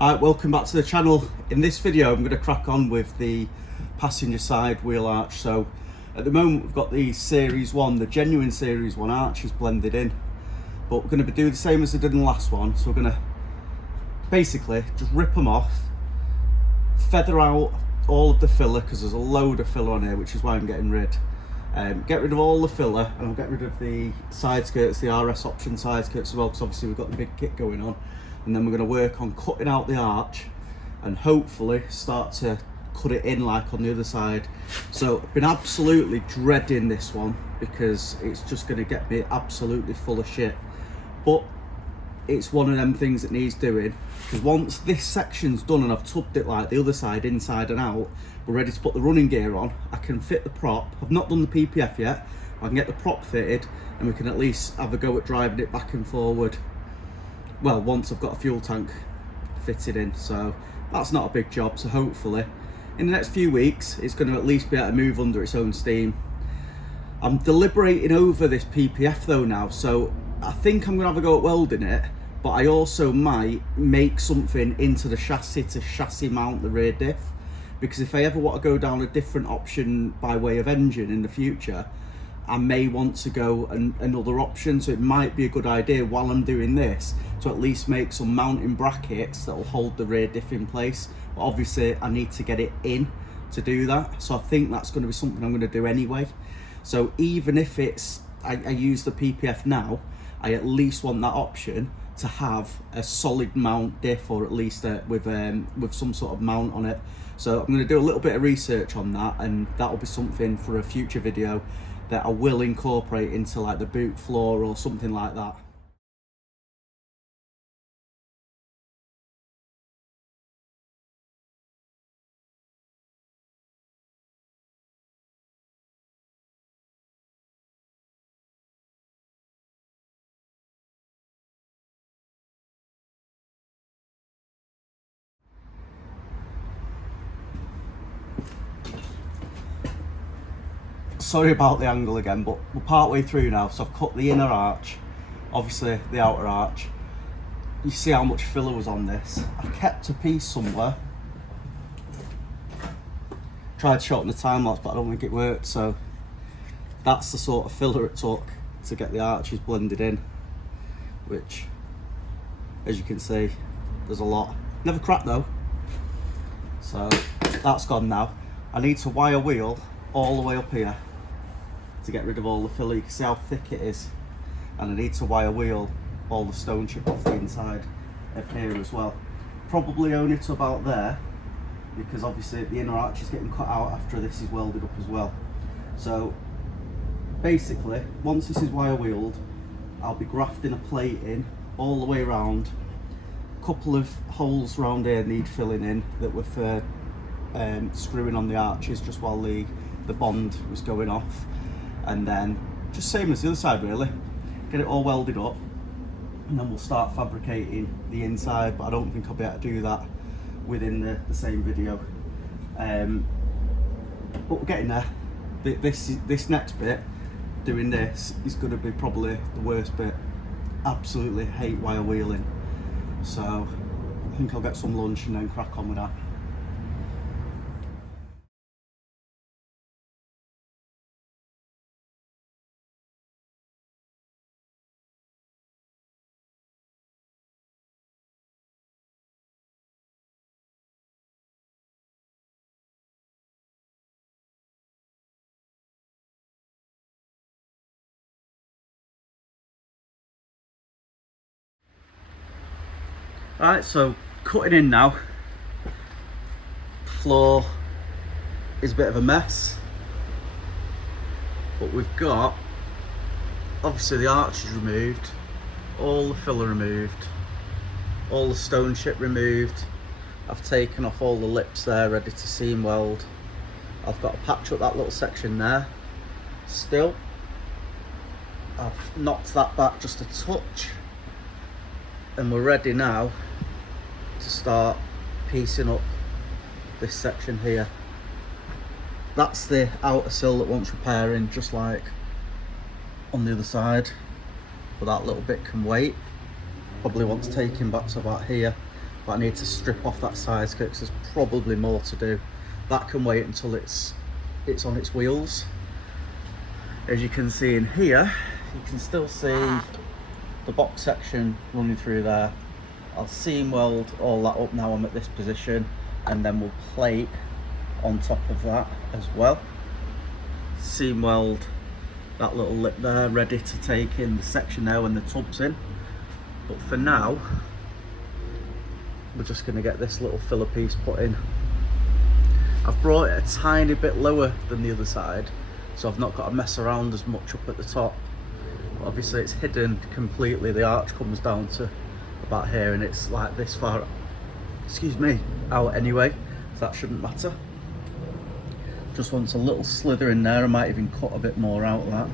Alright, welcome back to the channel. In this video I'm going to crack on with the passenger side wheel arch. So at the moment we've got the Series 1, the genuine Series 1 arches blended in, but we're going to be doing the same as we did in the last one. So we're going to basically just rip them off, feather out all of the filler, because there's a load of filler on here, which is why I'm getting rid. Get rid of all the filler, and I'll get rid of the side skirts, the RS option side skirts as well, because obviously we've got the big kit going on. And then we're going to work on cutting out the arch and hopefully start to cut it in like on the other side. So I've been absolutely dreading this one because it's just going to get me absolutely full of shit, but it's one of them things that needs doing, because once this section's done and I've tubbed it like the other side inside and out, we're ready to put the running gear on. I can fit the prop. I've not done the PPF yet. I can get the prop fitted and we can at least have a go at driving it back and forward. Well, once I've got a fuel tank fitted in, so that's not a big job. So hopefully in the next few weeks it's going to at least be able to move under its own steam. I'm deliberating over this PPF though now, so I think I'm going to have a go at welding it, but I also might make something into the chassis to chassis mount the rear diff, because if I ever want to go down a different option by way of engine in the future, I may want to go another option. So it might be a good idea while I'm doing this to at least make some mounting brackets that will hold the rear diff in place. But obviously I need to get it in to do that, so I think that's going to be something I'm going to do anyway. So even if it's I use the PPF now, I at least want that option to have a solid mount diff, or at least with some sort of mount on it. So I'm going to do a little bit of research on that, and that'll be something for a future video that I will incorporate into like the boot floor or something like that. Sorry about the angle again, but we're part way through now. So I've cut the inner arch, obviously the outer arch. You see how much filler was on this. I kept a piece somewhere. Tried to shorten the time lapse, but I don't think it worked. So that's the sort of filler it took to get the arches blended in, which, as you can see, there's a lot. Never cracked though. So that's gone now. I need to wire wheel all the way up here to get rid of all the filler. You can see how thick it is, and I need to wire wheel all the stone chip off the inside of here as well. Probably only to about there, because obviously the inner arch is getting cut out after this is welded up as well. So basically once this is wire wheeled, I'll be grafting a plate in all the way around. A couple of holes around here need filling in that were for screwing on the arches just while the bond was going off, and then just same as the other side really, get it all welded up, and then we'll start fabricating the inside. But I don't think I'll be able to do that within the same video, but we're getting there. This next bit, doing this, is going to be probably the worst bit. Absolutely hate wire wheeling, so I think I'll get some lunch and then crack on with that. Alright, so cutting in now. The floor is a bit of a mess, but we've got obviously the arches removed, all the filler removed, all the stone chip removed. I've taken off all the lips there, ready to seam weld. I've got to patch up that little section there still. I've knocked that back just a touch, and we're ready now to start piecing up this section here. That's the outer sill that wants repairing, just like on the other side, but that little bit can wait. Probably want to take him back to about here, but I need to strip off that sides because there's probably more to do. That can wait until it's on its wheels. As you can see in here, you can still see the box section running through there. I'll seam weld all that up now I'm at this position, and then we'll plate on top of that as well. Seam weld that little lip there, ready to take in the section there when the tub's in. But for now, we're just going to get this little filler piece put in. I've brought it a tiny bit lower than the other side, so I've not got to mess around as much up at the top. But obviously it's hidden completely. The arch comes down to about here, and it's like this far, excuse me, out anyway, so that shouldn't matter. Just wants a little slither in there. I might even cut a bit more out of that,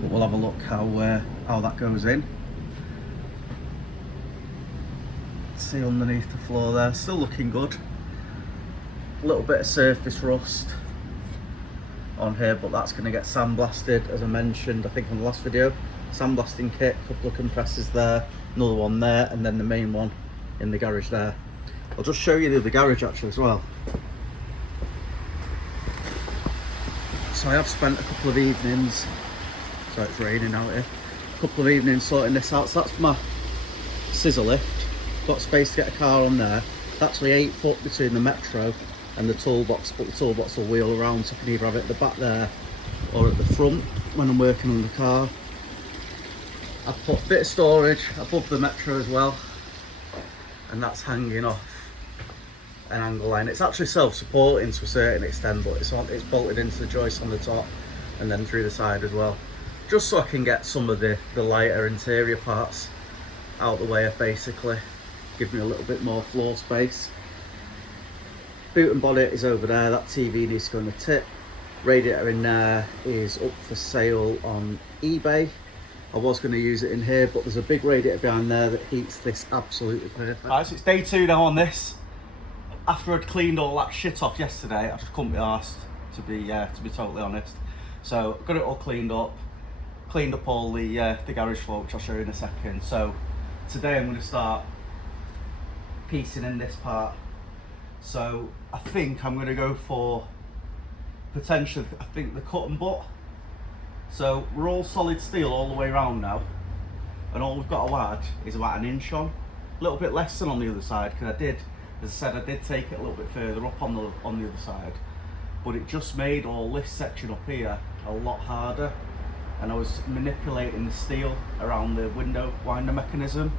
but we'll have a look how that goes in. See underneath the floor there, still looking good. A little bit of surface rust on here, but that's going to get sandblasted, as I mentioned I think on the last video. Sandblasting kit, a couple of compressors there, another one there, and then the main one in the garage there. I'll just show you the other garage actually as well. So I have spent a couple of evenings, so it's raining out here, a couple of evenings sorting this out. So that's my scissor lift, got space to get a car on there. It's actually 8 foot between the Metro and the toolbox, but the toolbox will wheel around, so I can either have it at the back there or at the front when I'm working on the car. I've put a bit of storage above the Metro as well, and that's hanging off an angle line. It's actually self-supporting to a certain extent, but it's bolted into the joist on the top and then through the side as well, just so I can get some of the lighter interior parts out the way, basically give me a little bit more floor space. Boot and bonnet is over there, that TV needs to go in the tip. Radiator in there is up for sale on eBay. I was going to use it in here, but there's a big radiator behind there that heats this absolutely perfect. Right, so it's day 2 now on this. After I'd cleaned all that shit off yesterday, I just couldn't be arsed, to be totally honest. So got it all cleaned up all the garage floor, which I'll show you in a second. So today I'm going to start piecing in this part. So I think I'm going to go for potentially, I think, the cut and butt. So we're all solid steel all the way around now, and all we've got to add is about 1 inch on, a little bit less than on the other side, because as I said, I did take it a little bit further up on the other side, but it just made all this section up here a lot harder, and I was manipulating the steel around the window winder mechanism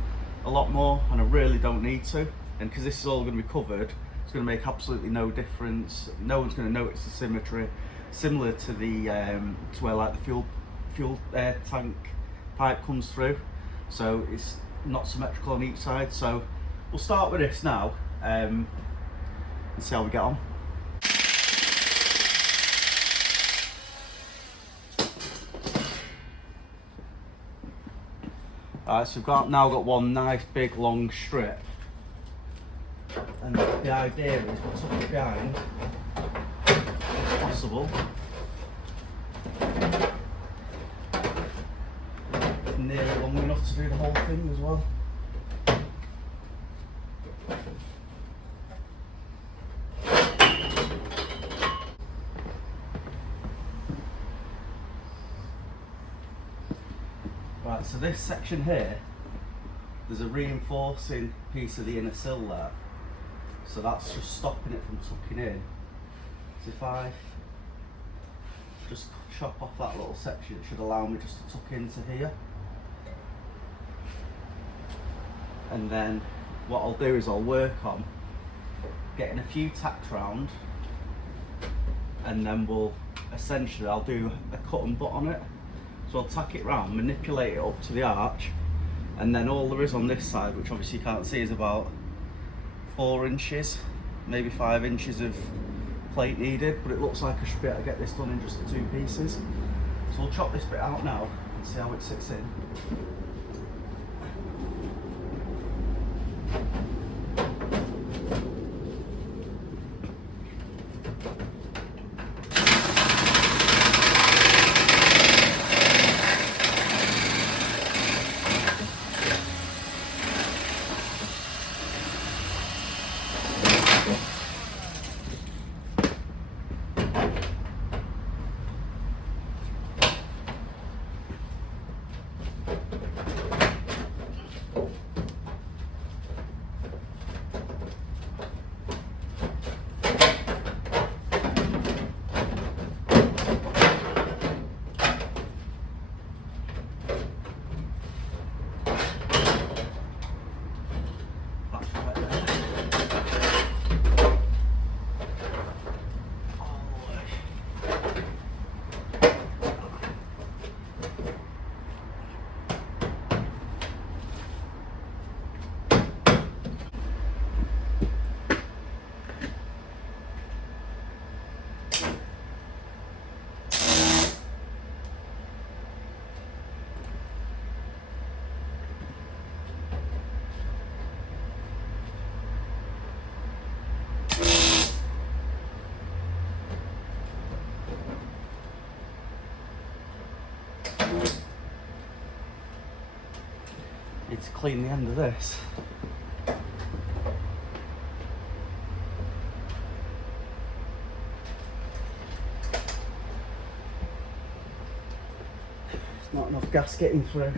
a lot more, and I really don't need to. And because this is all going to be covered, it's going to make absolutely no difference. No one's going to notice the symmetry, similar to the to where like the fuel tank pipe comes through. So it's not symmetrical on each side. So we'll start with this now and see how we get on. Alright, so we've now got one nice big long strip, and the idea is we'll tuck it behind if possible. Nearly long enough to do the whole thing as well. Right, so this section here, there's a reinforcing piece of the inner sill there, so that's just stopping it from tucking in. So if I just chop off that little section, it should allow me just to tuck into here. And then what I'll do is I'll work on getting a few tacks round, and then I'll do a cut and butt on it. So I'll tack it round, manipulate it up to the arch, and then all there is on this side, which obviously you can't see, is about 4 inches, maybe 5 inches of plate needed, but it looks like I should be able to get this done in just the 2 pieces. So we'll chop this bit out now and see how it sits in. need to clean the end of this. There's not enough gas getting through.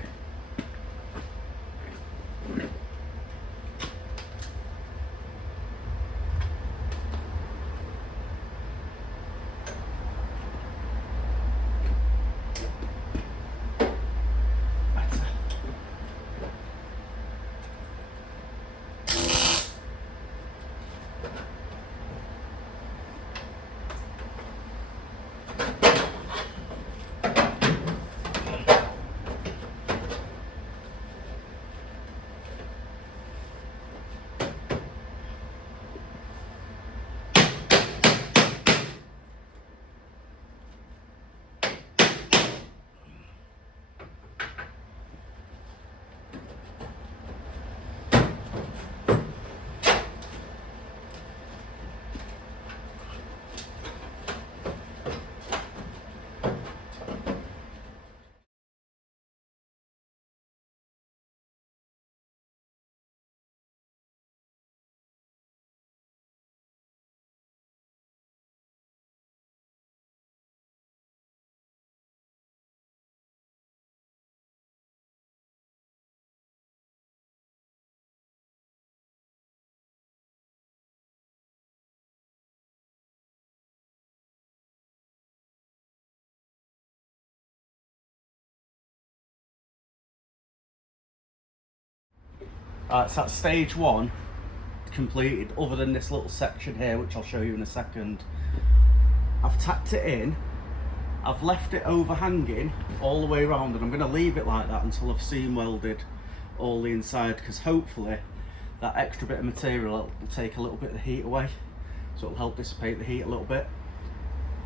So that's stage one completed, other than this little section here, which I'll show you in a second. I've tacked it in, I've left it overhanging all the way around, and I'm going to leave it like that until I've seam welded all the inside, because hopefully that extra bit of material will take a little bit of the heat away, so it'll help dissipate the heat a little bit.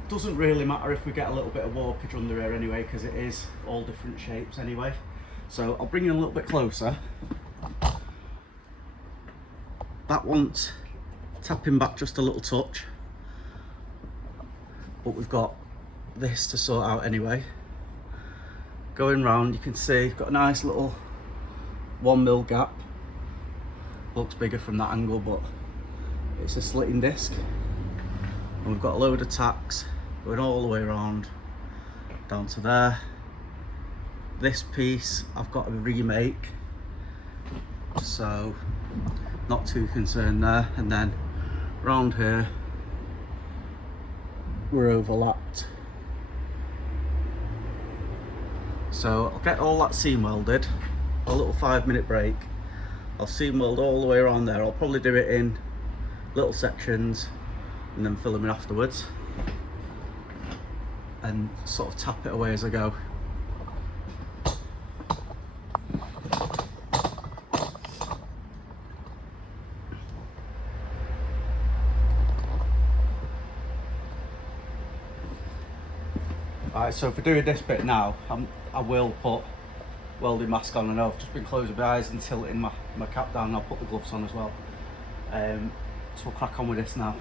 Doesn't really matter if we get a little bit of warpage under here anyway, because it is all different shapes anyway. So I'll bring you a little bit closer. That wants tapping back just a little touch, but we've got this to sort out anyway. Going round, you can see got a nice little 1mm gap. Looks bigger from that angle, but it's a slitting disc, and we've got a load of tacks going all the way around down to there. This piece I've got to remake, so not too concerned there. And then round here we're overlapped, so I'll get all that seam welded. A little 5-minute break, I'll seam weld all the way around there. I'll probably do it in little sections and then fill them in afterwards, and sort of tap it away as I go. Alright, so for doing this bit now, I will put welding mask on, and I've just been closing my eyes and tilting my cap down, and I'll put the gloves on as well. So we'll crack on with this now.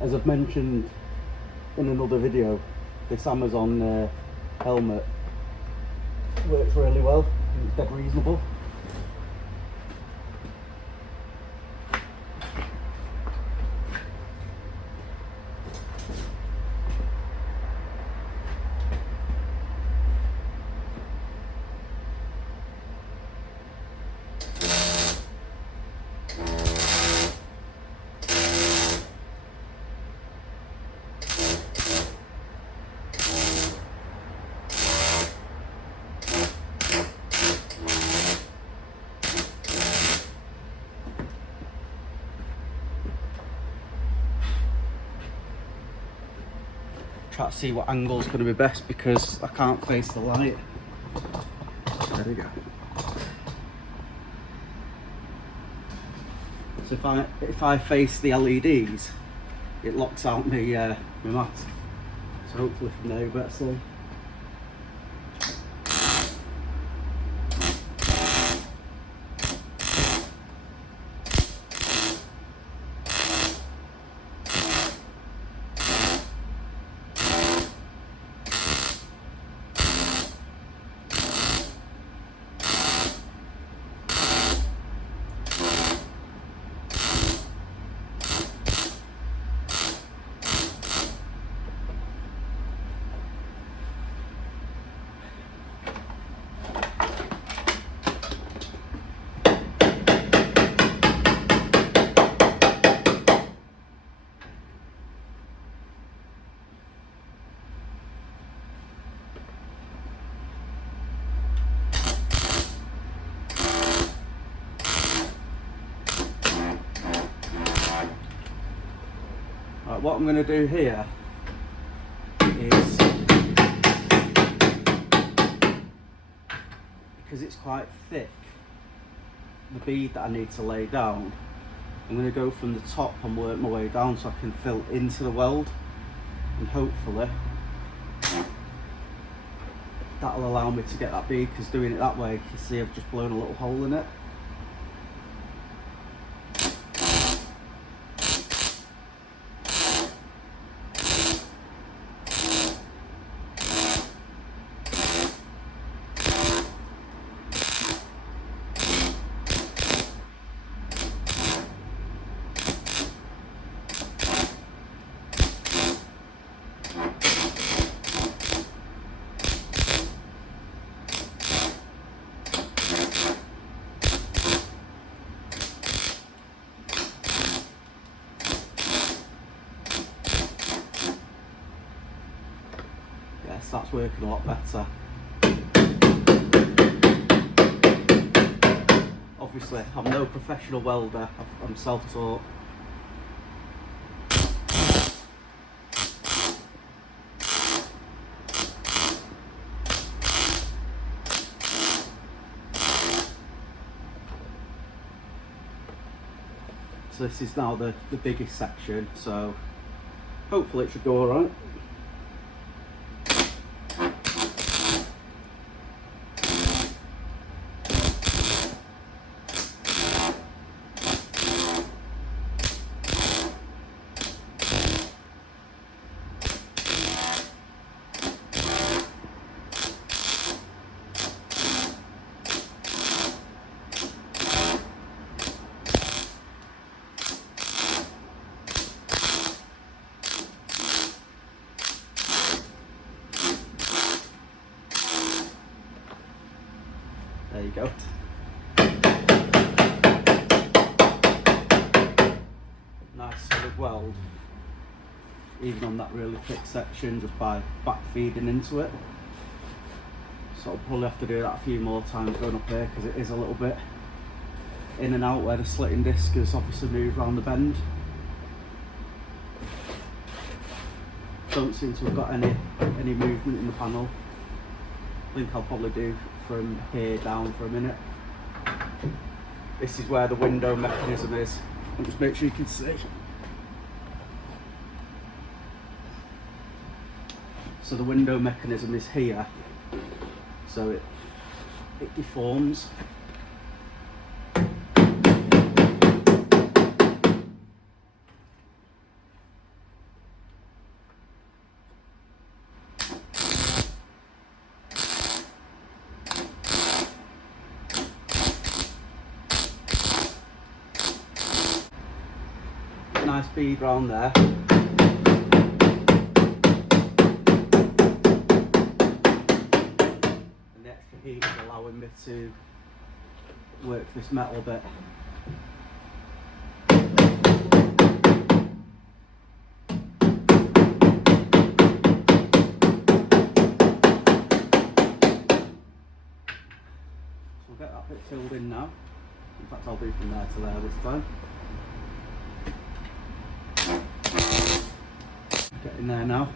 As I've mentioned in another video, this Amazon helmet works really well. It's dead reasonable. Try to see what angle is going to be best, because I can't face the light. There we go. So if I face the LEDs, it locks out my mask. So hopefully from there you better see. Right, what I'm going to do here is, because it's quite thick, the bead that I need to lay down, I'm going to go from the top and work my way down so I can fill into the weld, and hopefully that'll allow me to get that bead, because doing it that way, you see I've just blown a little hole in it. Yes, that's working a lot better. Obviously, I'm no professional welder, I'm self-taught. So this is now the biggest section, so hopefully it should go alright. There you go. Nice solid weld, even on that really thick section, just by back feeding into it. So I'll probably have to do that a few more times going up here, because it is a little bit in and out where the slitting disc has obviously moved around the bend. Don't seem to have got any movement in the panel. I think I'll probably do from here down for a minute. This is where the window mechanism is, and just make sure you can see. So the window mechanism is here, so it deforms. Nice bead round there. And the extra heat is allowing me to work this metal bit. So we'll get that bit filled in now. In fact, I'll do from there to there this time. Get in there now.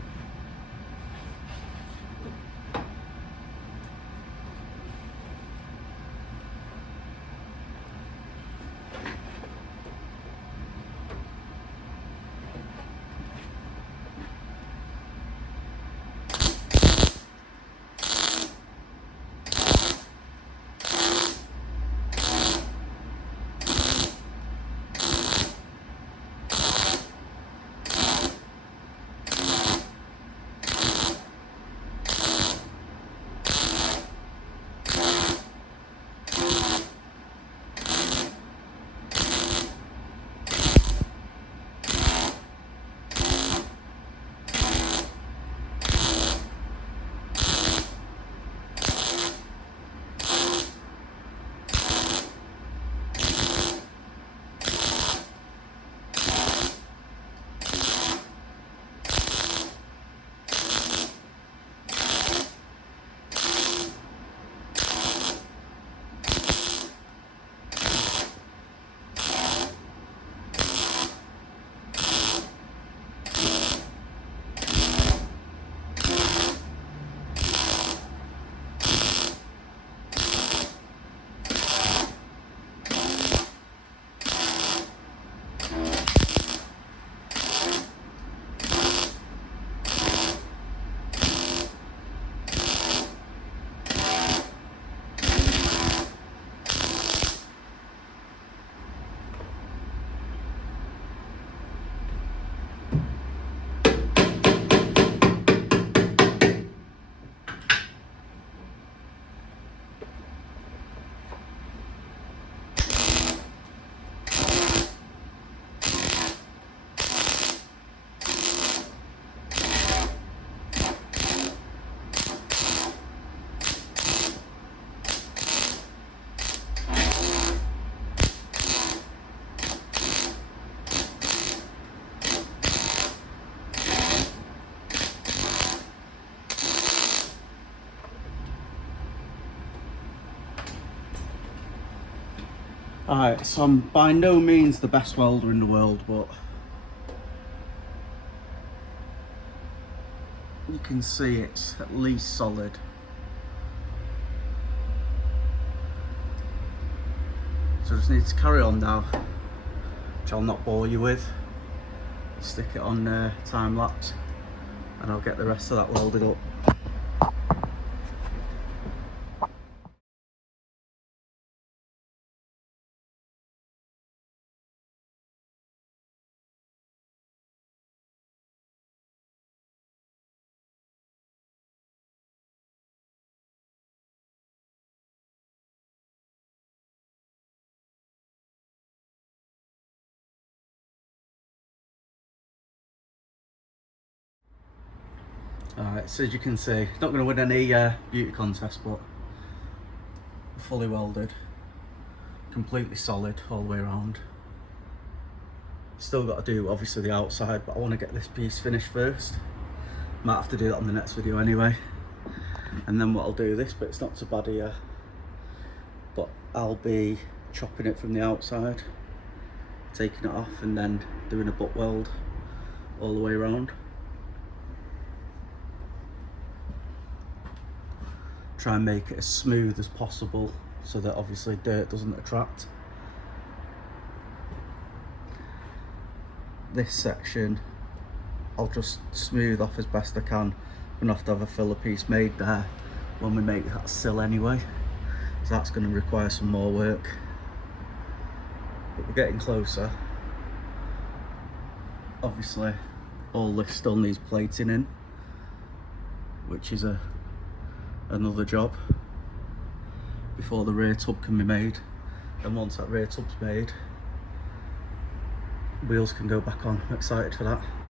Alright, so I'm by no means the best welder in the world, but you can see it's at least solid. So I just need to carry on now, which I'll not bore you with. Stick it on time lapse and I'll get the rest of that welded up. Alright, so as you can see, not going to win any beauty contest, but fully welded, completely solid all the way around. Still got to do obviously the outside, but I want to get this piece finished first. Might have to do that on the next video anyway. And then what I'll do, this bit's not so bad here, but I'll be chopping it from the outside, taking it off and then doing a butt weld all the way around. Try and make it as smooth as possible so that obviously dirt doesn't attract. This section I'll just smooth off as best I can. I'm gonna have to have a filler piece made there when we make that sill anyway, so that's going to require some more work, but we're getting closer. Obviously all this still needs plating in, which is another job before the rear tub can be made. And once that rear tub's made, wheels can go back on. I'm excited for that.